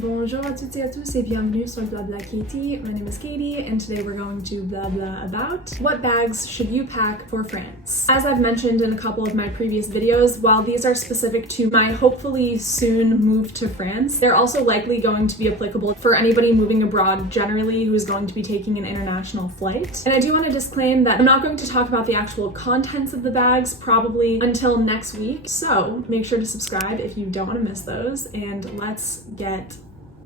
Bonjour à toutes et à tous et bienvenue sur Blabla Katie. My name is Katie and today we're going to blabla about what bags should you pack for France. As I've mentioned in a couple of my previous videos, while these are specific to my hopefully soon move to France, they're also likely going to be applicable for anybody moving abroad generally who's going to be taking an international flight. And I do want to disclaim that I'm not going to talk about the actual contents of the bags probably until next week, so make sure to subscribe if you don't want to miss those, and let's get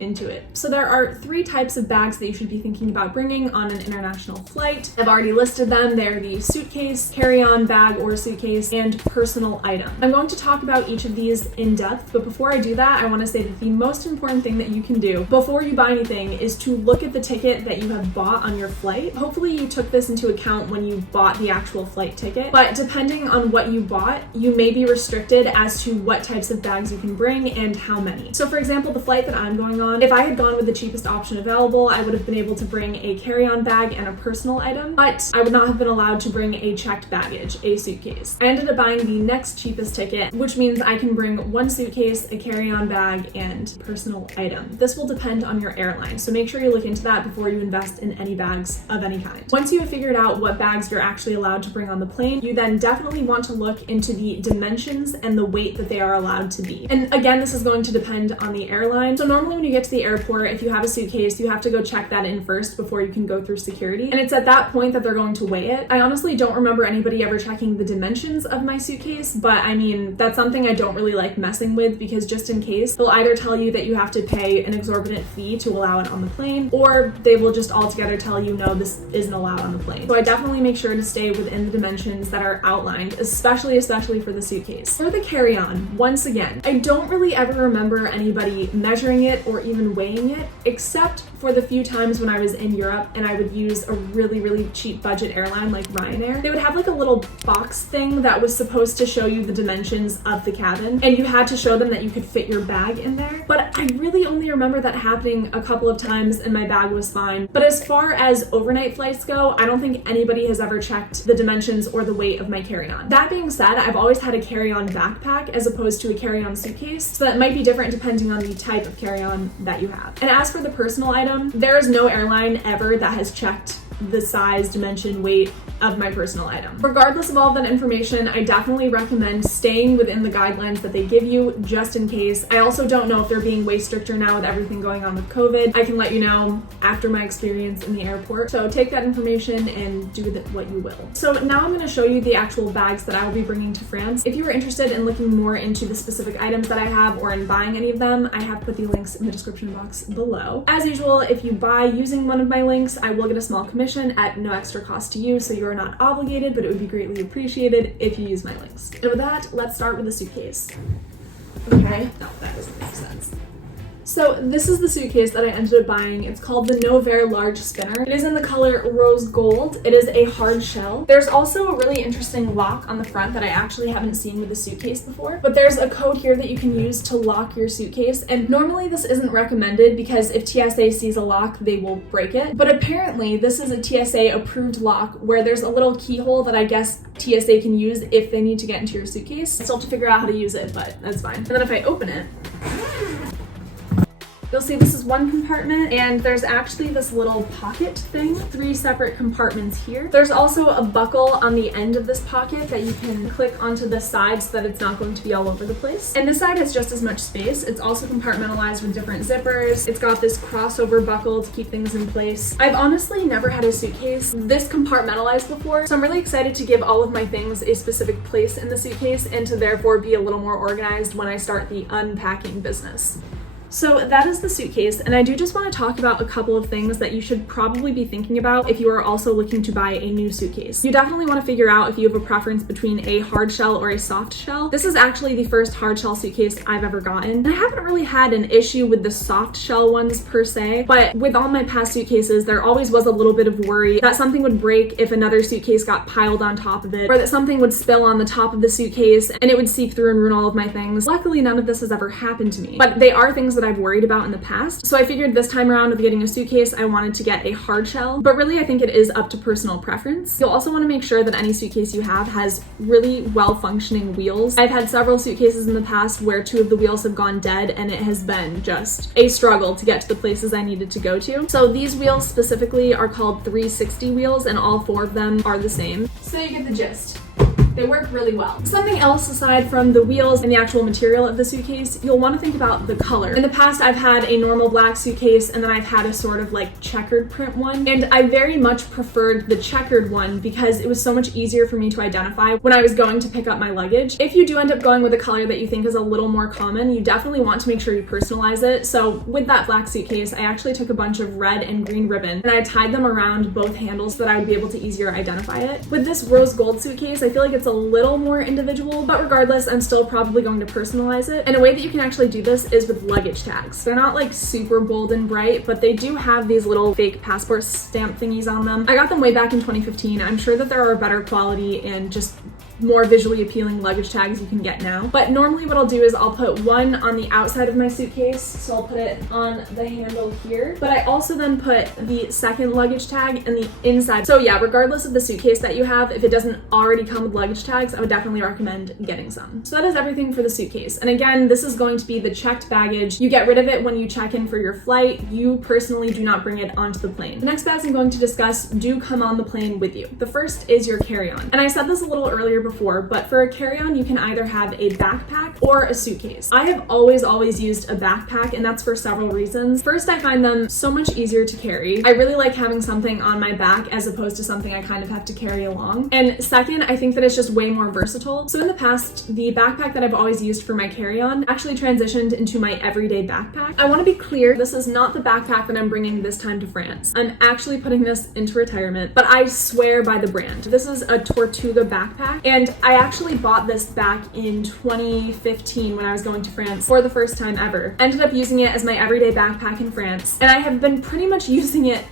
into it. So there are three types of bags that you should be thinking about bringing on an international flight. I've already listed them. They're the suitcase, carry-on bag or suitcase, and personal item. I'm going to talk about each of these in depth, but before I do that, I want to say that the most important thing that you can do before you buy anything is to look at the ticket that you have bought on your flight. Hopefully you took this into account when you bought the actual flight ticket, but depending on what you bought, you may be restricted as to what types of bags you can bring and how many. So for example, the flight that I'm going on, if I had gone with the cheapest option available, I would have been able to bring a carry-on bag and a personal item, but I would not have been allowed to bring a checked baggage, a suitcase. I ended up buying the next cheapest ticket, which means I can bring one suitcase, a carry-on bag, and personal item. This will depend on your airline, so make sure you look into that before you invest in any bags of any kind. Once you have figured out what bags you're actually allowed to bring on the plane, you then definitely want to look into the dimensions and the weight that they are allowed to be. And again, this is going to depend on the airline. So normally when you get to the airport, if you have a suitcase, you have to go check that in first before you can go through security. And it's at that point that they're going to weigh it. I honestly don't remember anybody ever checking the dimensions of my suitcase, but I mean, that's something I don't really like messing with because just in case, they'll either tell you that you have to pay an exorbitant fee to allow it on the plane, or they will just altogether tell you, no, this isn't allowed on the plane. So I definitely make sure to stay within the dimensions that are outlined, especially for the suitcase. For the carry-on, once again, I don't really ever remember anybody measuring it or even weighing it, except for the few times when I was in Europe and I would use a really cheap budget airline like Ryanair. They would have like a little box thing that was supposed to show you the dimensions of the cabin, and you had to show them that you could fit your bag in there. But I really only remember that happening a couple of times and my bag was fine. But as far as overnight flights go, I don't think anybody has ever checked the dimensions or the weight of my carry-on. That being said, I've always had a carry-on backpack as opposed to a carry-on suitcase, so that might be different depending on the type of carry-on that you have. And as for the personal item, there is no airline ever that has checked the size, dimension, weight of my personal item. Regardless of all of that information, I definitely recommend staying within the guidelines that they give you just in case. I also don't know if they're being way stricter now with everything going on with COVID. I can let you know after my experience in the airport. So take that information and do with it what you will. So now I'm going to show you the actual bags that I will be bringing to France. If you are interested in looking more into the specific items that I have or in buying any of them, I have put the links in the description box below. As usual, if you buy using one of my links, I will get a small commission at no extra cost to you, so you are not obligated, but it would be greatly appreciated if you use my links. And with that, let's start with the suitcase. Okay, no, that doesn't make sense. So this is the suitcase that I ended up buying. It's called the Novair Large Spinner. It is in the color rose gold. It is a hard shell. There's also a really interesting lock on the front that I actually haven't seen with a suitcase before, but there's a code here that you can use to lock your suitcase, and normally this isn't recommended because if TSA sees a lock, they will break it. But apparently this is a TSA approved lock where there's a little keyhole that I guess TSA can use if they need to get into your suitcase. I still have to figure out how to use it, but that's fine. And then if I open it, you'll see this is one compartment, and there's actually this little pocket thing, 3 separate compartments here. There's also a buckle on the end of this pocket that you can click onto the side so that it's not going to be all over the place. And this side has just as much space. It's also compartmentalized with different zippers. It's got this crossover buckle to keep things in place. I've honestly never had a suitcase this compartmentalized before, so I'm really excited to give all of my things a specific place in the suitcase and to therefore be a little more organized when I start the unpacking business. So that is the suitcase, and I do just want to talk about a couple of things that you should probably be thinking about if you are also looking to buy a new suitcase. You definitely want to figure out if you have a preference between a hard shell or a soft shell. This is actually the first hard shell suitcase I've ever gotten, and I haven't really had an issue with the soft shell ones per se, but with all my past suitcases, there always was a little bit of worry that something would break if another suitcase got piled on top of it, or that something would spill on the top of the suitcase and it would seep through and ruin all of my things. Luckily, none of this has ever happened to me, but they are things that that I've worried about in the past. So I figured this time around with getting a suitcase, I wanted to get a hard shell, but really I think it is up to personal preference. You'll also want to make sure that any suitcase you have has really well-functioning wheels. I've had several suitcases in the past where 2 of the wheels have gone dead, and it has been just a struggle to get to the places I needed to go to. So these wheels specifically are called 360 wheels, and all 4 of them are the same. So you get the gist. They work really well. Something else aside from the wheels and the actual material of the suitcase, you'll want to think about the color. In the past, I've had a normal black suitcase, and then I've had a sort of like checkered print one, and I very much preferred the checkered one because it was so much easier for me to identify when I was going to pick up my luggage. If you do end up going with a color that you think is a little more common, you definitely want to make sure you personalize it. So with that black suitcase, I actually took a bunch of red and green ribbon and I tied them around both handles so that I would be able to easier identify it. With this rose gold suitcase, I feel like it's a little more individual, but regardless, I'm still probably going to personalize it. And a way that you can actually do this is with luggage tags. They're not like super bold and bright, but they do have these little fake passport stamp thingies on them. I got them way back in 2015. I'm sure that there are better quality and just more visually appealing luggage tags you can get now. But normally what I'll do is I'll put one on the outside of my suitcase, so I'll put it on the handle here, but I also then put the second luggage tag in the inside. So yeah, regardless of the suitcase that you have, if it doesn't already come with luggage tags, I would definitely recommend getting some. So that is everything for the suitcase. And again, this is going to be the checked baggage. You get rid of it when you check in for your flight. You personally do not bring it onto the plane. The next bags I'm going to discuss do come on the plane with you. The first is your carry-on. And I said this a little earlier before, but for a carry-on, you can either have a backpack or a suitcase. I have always used a backpack, and that's for several reasons. First, I find them so much easier to carry. I really like having something on my back as opposed to something I kind of have to carry along. And second, I think that it's just way more versatile. So in the past, the backpack that I've always used for my carry-on actually transitioned into my everyday backpack. I want to be clear, this is not the backpack that I'm bringing this time to France. I'm actually putting this into retirement, but I swear by the brand. This is a Tortuga backpack, and I actually bought this back in 2015 when I was going to France for the first time ever. Ended up using it as my everyday backpack in France, and I have been pretty much using it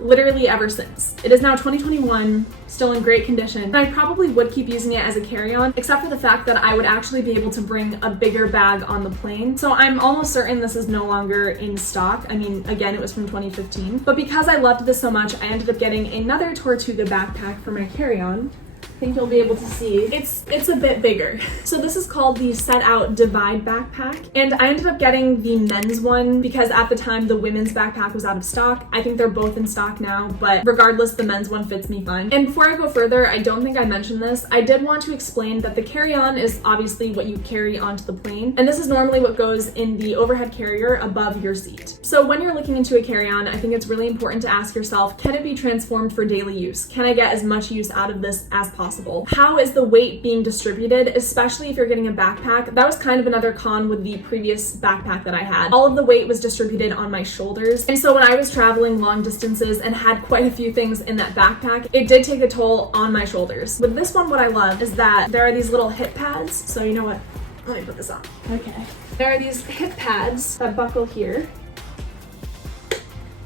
literally ever since. It is now 2021, still in great condition, and I probably would keep using it as a carry-on, except for the fact that I would actually be able to bring a bigger bag on the plane. So I'm almost certain this is no longer in stock. I mean, again, it was from 2015, but because I loved this so much, I ended up getting another Tortuga backpack for my carry-on. I think you'll be able to see it's a bit bigger. So this is called the Set Out Divide backpack, and I ended up getting the men's one because at the time the women's backpack was out of stock. I think they're both in stock now, but regardless, the men's one fits me fine. And before I go further, I don't think I mentioned this, I did want to explain that the carry-on is obviously what you carry onto the plane, and this is normally what goes in the overhead carrier above your seat. So when you're looking into a carry-on, I think it's really important to ask yourself, can it be transformed for daily use? Can I get as much use out of this as possible? How is the weight being distributed, especially if you're getting a backpack? That was kind of another con with the previous backpack that I had. All of the weight was distributed on my shoulders, and so when I was traveling long distances and had quite a few things in that backpack, it did take a toll on my shoulders. With this one, what I love is that there are these little hip pads, so you know what? Let me put this on. Okay. There are these hip pads that buckle here.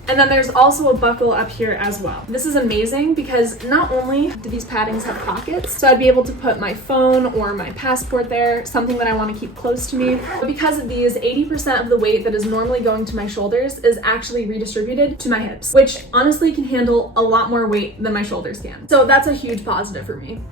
And then there's also a buckle up here as well. This is amazing because not only do these paddings have pockets, so I'd be able to put my phone or my passport there, something that I want to keep close to me, but because of these, 80% of the weight that is normally going to my shoulders is actually redistributed to my hips, which honestly can handle a lot more weight than my shoulders can. So that's a huge positive for me.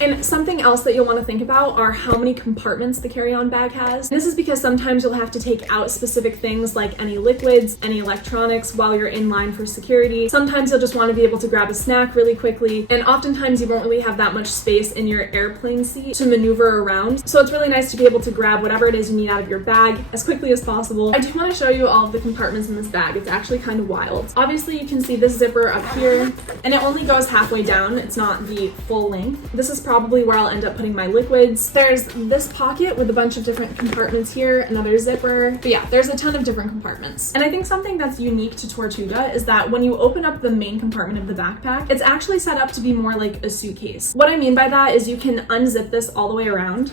And something else that you'll want to think about are how many compartments the carry-on bag has. This is because sometimes you'll have to take out specific things like any liquids, any electronics while you're in line for security. Sometimes you'll just want to be able to grab a snack really quickly, and oftentimes you won't really have that much space in your airplane seat to maneuver around. So it's really nice to be able to grab whatever it is you need out of your bag as quickly as possible. I do want to show you all of the compartments in this bag. It's actually kind of wild. Obviously you can see this zipper up here, and it only goes halfway down. It's not the full length. This is probably where I'll end up putting my liquids. There's this pocket with a bunch of different compartments here, another zipper. But yeah, there's a ton of different compartments. And I think something that's unique to Tortuga is that when you open up the main compartment of the backpack, it's actually set up to be more like a suitcase. What I mean by that is you can unzip this all the way around.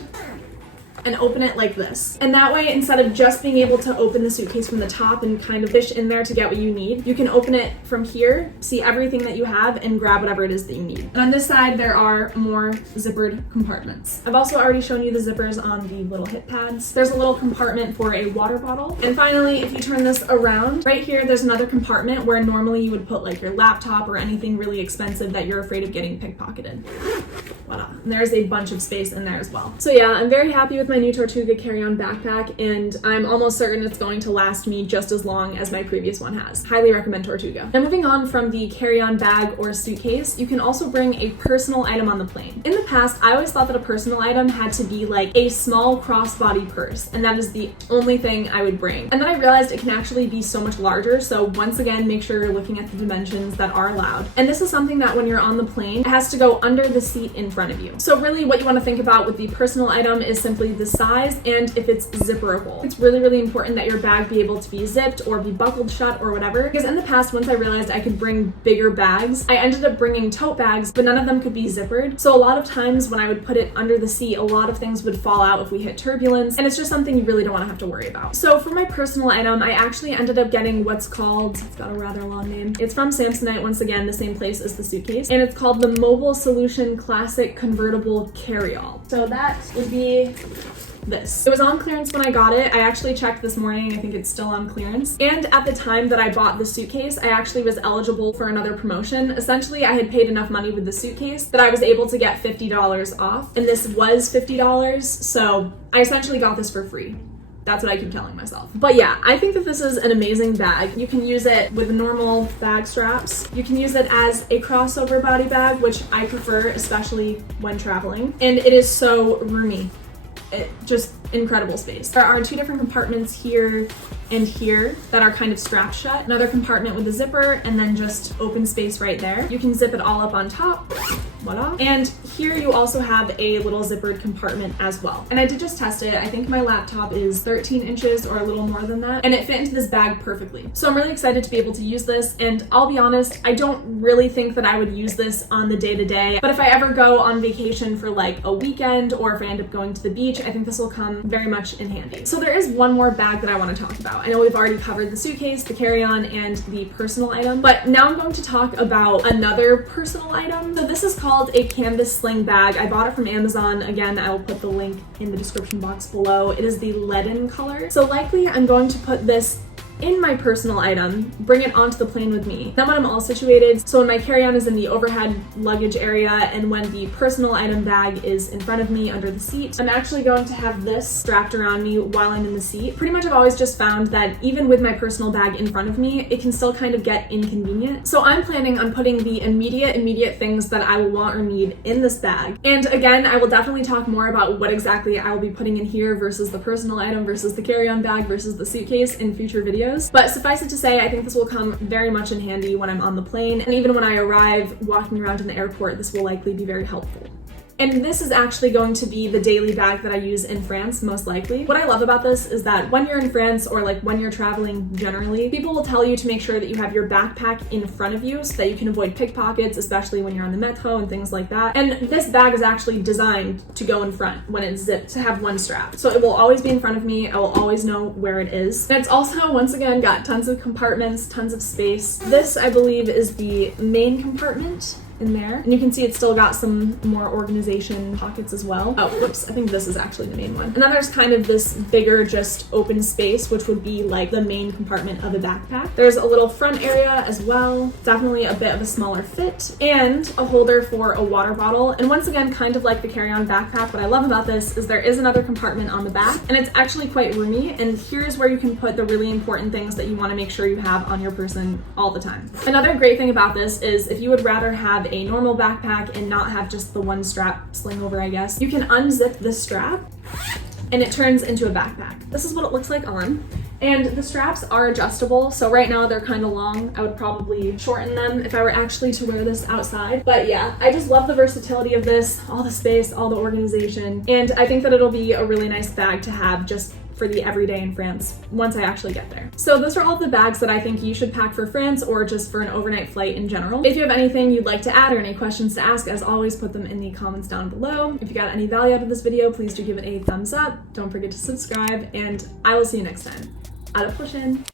and open it like this. And that way, instead of just being able to open the suitcase from the top and kind of fish in there to get what you need, you can open it from here, see everything that you have, and grab whatever it is that you need. And on this side, there are more zippered compartments. I've also already shown you the zippers on the little hip pads. There's a little compartment for a water bottle. And finally, if you turn this around, right here, there's another compartment where normally you would put like your laptop or anything really expensive that you're afraid of getting pickpocketed. Voila. And there's a bunch of space in there as well. So yeah, I'm very happy with my new Tortuga carry-on backpack, and I'm almost certain it's going to last me just as long as my previous one has. Highly recommend Tortuga. Now moving on from the carry-on bag or suitcase, you can also bring a personal item on the plane. In the past, I always thought that a personal item had to be like a small crossbody purse, and that is the only thing I would bring. And then I realized it can actually be so much larger, so once again, make sure you're looking at the dimensions that are allowed. And this is something that when you're on the plane, it has to go under the seat in front of you. So really what you want to think about with the personal item is simply the size and if it's zipperable. It's really, really important that your bag be able to be zipped or be buckled shut or whatever, because in the past, once I realized I could bring bigger bags, I ended up bringing tote bags, but none of them could be zippered. So a lot of times when I would put it under the seat, a lot of things would fall out if we hit turbulence, and it's just something you really don't want to have to worry about. So for my personal item, I actually ended up getting what's called, it's got a rather long name. It's from Samsonite, once again, the same place as the suitcase, and it's called the Mobile Solution Classic Convertible Carry-All. So that would be this. It was on clearance when I got it. I actually checked this morning. I think it's still on clearance. And at the time that I bought the suitcase, I actually was eligible for another promotion. Essentially, I had paid enough money with the suitcase that I was able to get $50 off. And this was $50, so I essentially got this for free. That's what I keep telling myself. But yeah, I think that this is an amazing bag. You can use it with normal bag straps. You can use it as a crossover body bag, which I prefer, especially when traveling. And it is so roomy. Just incredible space. There are two different compartments here and here that are kind of strapped shut. Another compartment with a zipper, and then just open space right there. You can zip it all up on top. Voila. And here you also have a little zippered compartment as well. And I did just test it. I think my laptop is 13 inches or a little more than that, and it fit into this bag perfectly. So I'm really excited to be able to use this, and I'll be honest, I don't really think that I would use this on the day-to-day, but if I ever go on vacation for like a weekend, or if I end up going to the beach, I think this will come very much in handy. So there is one more bag that I want to talk about. I know we've already covered the suitcase, the carry-on, and the personal item, but now I'm going to talk about another personal item. So this is called a canvas sling bag. I bought it from Amazon. Again, I will put the link in the description box below. It is the leaden color. So likely I'm going to put this in my personal item, bring it onto the plane with me. Then when I'm all situated, so when my carry-on is in the overhead luggage area and when the personal item bag is in front of me under the seat, I'm actually going to have this strapped around me while I'm in the seat. Pretty much I've always just found that even with my personal bag in front of me, it can still kind of get inconvenient. So I'm planning on putting the immediate things that I will want or need in this bag. And again, I will definitely talk more about what exactly I will be putting in here versus the personal item versus the carry-on bag versus the suitcase in future videos. But suffice it to say, I think this will come very much in handy when I'm on the plane, and even when I arrive walking around in the airport, this will likely be very helpful. And this is actually going to be the daily bag that I use in France, most likely. What I love about this is that when you're in France, or like when you're traveling generally, people will tell you to make sure that you have your backpack in front of you so that you can avoid pickpockets, especially when you're on the metro and things like that. And this bag is actually designed to go in front when it's zipped, to have one strap. So it will always be in front of me. I will always know where it is. And it's also, once again, got tons of compartments, tons of space. This, I believe, is the main compartment in there. And you can see it's still got some more organization pockets as well. Oh, whoops, I think this is actually the main one. And then there's kind of this bigger, just open space, which would be like the main compartment of a backpack. There's a little front area as well. Definitely a bit of a smaller fit, and a holder for a water bottle. And once again, kind of like the carry-on backpack, what I love about this is there is another compartment on the back, and it's actually quite roomy. And here's where you can put the really important things that you want to make sure you have on your person all the time. Another great thing about this is if you would rather have a normal backpack and not have just the one strap sling over, I guess, you can unzip this strap and it turns into a backpack. This is what it looks like on. And the straps are adjustable, so right now they're kind of long. I would probably shorten them if I were actually to wear this outside. But yeah, I just love the versatility of this, all the space, all the organization, and I think that it'll be a really nice bag to have just for the everyday in France once I actually get there. So those are all of the bags that I think you should pack for France or just for an overnight flight in general. If you have anything you'd like to add or any questions to ask, as always, put them in the comments down below. If you got any value out of this video, please do give it a thumbs up. Don't forget to subscribe, and I will see you next time. À la prochaine!